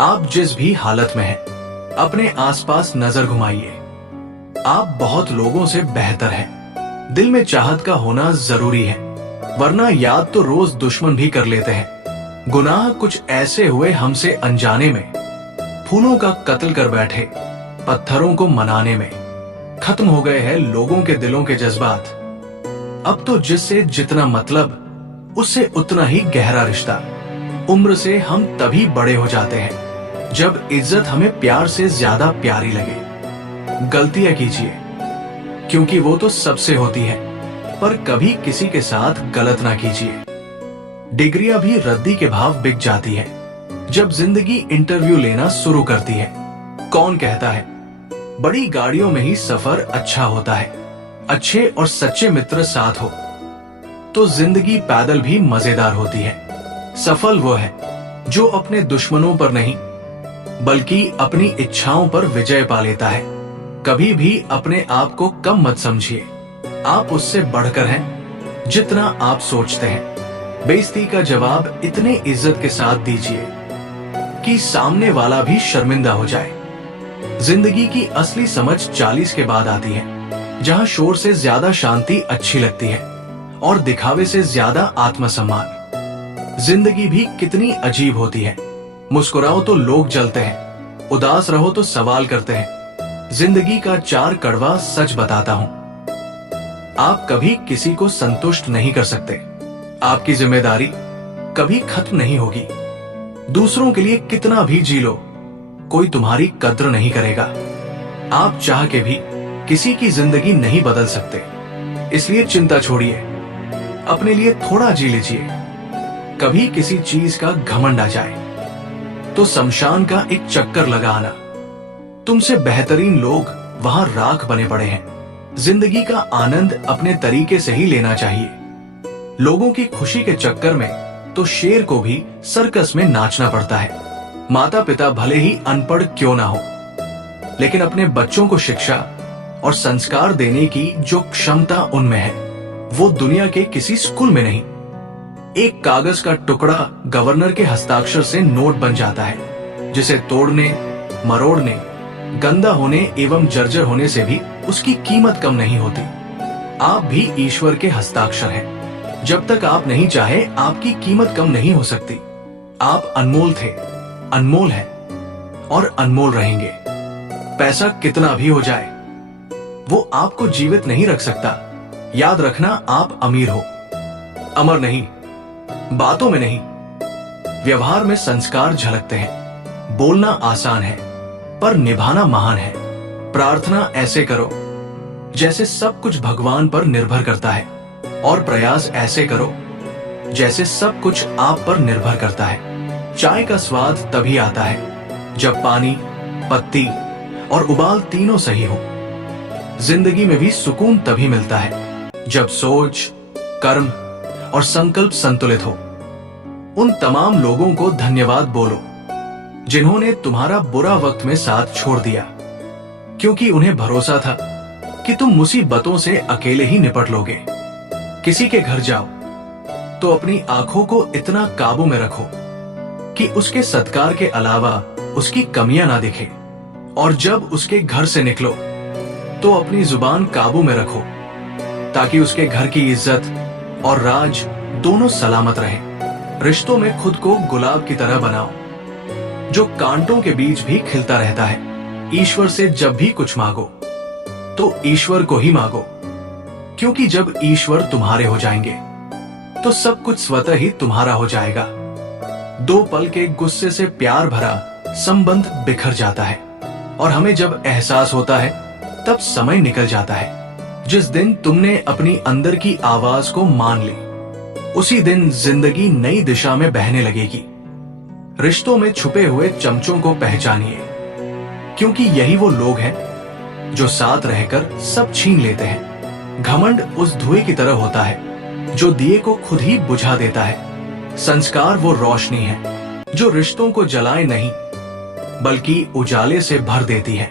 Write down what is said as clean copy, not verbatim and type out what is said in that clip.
आप जिस भी हालत में हैं, अपने आसपास नजर घुमाइए। आप बहुत लोगों से बेहतर हैं। दिल में चाहत का होना जरूरी है, वरना याद तो रोज दुश्मन भी कर लेते हैं। गुनाह कुछ ऐसे हुए हमसे अनजाने में, फूलों का कत्ल कर बैठे पत्थरों को मनाने में। खत्म हो गए हैं लोगों के दिलों के जज्बात। अब तो जिससे जितना मतलब, उससे उतना ही गहरा रिश्ता। उम्र से हम तभी बड़े हो जाते हैं जब इज्जत हमें प्यार से ज्यादा प्यारी लगे। गलतियां कीजिए, क्योंकि वो तो सबसे होती है, पर कभी किसी के साथ गलत ना कीजिए। डिग्रियां भी रद्दी के भाव बिक जाती है जब जिंदगी इंटरव्यू लेना शुरू करती है। कौन कहता है बड़ी गाड़ियों में ही सफर अच्छा होता है? अच्छे और सच्चे मित्र साथ हो तो जिंदगी पैदल भी मजेदार होती है। सफल वो है जो अपने दुश्मनों पर नहीं, बल्कि अपनी इच्छाओं पर विजय पा लेता है। कभी भी अपने आप को कम मत समझिए। आप उससे बढ़कर हैं जितना आप सोचते हैं। बेइज्जती का जवाब इतने इज्जत के साथ दीजिए कि सामने वाला भी शर्मिंदा हो जाए। जिंदगी की असली समझ 40 के बाद आती है, जहां शोर से ज्यादा शांति अच्छी लगती है और दिखावे से ज्यादा आत्मसम्मान। जिंदगी भी कितनी अजीब होती है। मुस्कुराओ तो लोग जलते हैं, उदास रहो तो सवाल करते हैं। जिंदगी का 4 कड़वा सच बताता हूं, आप कभी किसी को संतुष्ट नहीं कर सकते। आपकी जिम्मेदारी कभी खत्म नहीं होगी। दूसरों के लिए कितना भी जी लो, कोई तुम्हारी कद्र नहीं करेगा। आप चाह के भी किसी की जिंदगी नहीं बदल सकते। इसलिए चिंता छोड़िए, अपने लिए थोड़ा जी लीजिए। कभी किसी चीज का घमंड आ जाए तो शमशान का एक चक्कर लगा आना। तुमसे बेहतरीन लोग वहां राख बने पड़े हैं। जिंदगी का आनंद अपने तरीके से ही लेना चाहिए। लोगों की खुशी के चक्कर में तो शेर को भी सर्कस में नाचना पड़ता है। माता पिता भले ही अनपढ़ क्यों ना हो, लेकिन अपने बच्चों को शिक्षा और संस्कार देने की जो क्षमता उनमें है, वो दुनिया के किसी स्कूल में नहीं। एक कागज का टुकड़ा गवर्नर के हस्ताक्षर से नोट बन जाता है, जिसे तोड़ने, मरोड़ने, गंदा होने एवं जर्जर होने से भी उसकी कीमत कम नहीं होती। आप भी ईश्वर के हस्ताक्षर हैं। जब तक आप नहीं चाहे, आपकी कीमत कम नहीं हो सकती। आप अनमोल थे, अनमोल हैं और अनमोल रहेंगे। पैसा कितना भी हो जाए, वो आपको जीवित नहीं रख सकता। याद रखना, आप अमीर हो, अमर नहीं। बातों में नहीं, व्यवहार में संस्कार झलकते हैं। बोलना आसान है, पर निभाना महान है। प्रार्थना ऐसे करो जैसे सब कुछ भगवान पर निर्भर करता है, और प्रयास ऐसे करो जैसे सब कुछ आप पर निर्भर करता है। चाय का स्वाद तभी आता है जब पानी, पत्ती और उबाल तीनों सही हो। जिंदगी में भी सुकून तभी मिलता है जब सोच, कर्म और संकल्प संतुलित हो। उन तमाम लोगों को धन्यवाद बोलो जिन्होंने तुम्हारा बुरा वक्त में साथ छोड़ दिया, क्योंकि उन्हें भरोसा था कि तुम मुसीबतों से अकेले ही निपट लोगे। किसी के घर जाओ तो अपनी आंखों को इतना काबू में रखो कि उसके सत्कार के अलावा उसकी कमियां ना दिखे, और जब उसके घर से निकलो तो अपनी जुबान काबू में रखो ताकि उसके घर की इज्जत और राज दोनों सलामत रहे। रिश्तों में खुद को गुलाब की तरह बनाओ जो कांटों के बीच भी खिलता रहता है। ईश्वर से जब भी कुछ मांगो तो ईश्वर को ही मांगो, क्योंकि जब ईश्वर तुम्हारे हो जाएंगे तो सब कुछ स्वतः ही तुम्हारा हो जाएगा। 2 पल के गुस्से से प्यार भरा संबंध बिखर जाता है, और हमें जब एहसास होता है तब समय निकल जाता है। जिस दिन तुमने अपनी अंदर की आवाज को मान ली, उसी दिन जिंदगी नई दिशा में बहने लगेगी। रिश्तों में छुपे हुए चमचों को पहचानिए, क्योंकि यही वो लोग हैं जो साथ रहकर सब छीन लेते हैं। घमंड उस धुएं की तरह होता है जो दिए को खुद ही बुझा देता है। संस्कार वो रोशनी है जो रिश्तों को जलाए नहीं, बल्कि उजाले से भर देती है।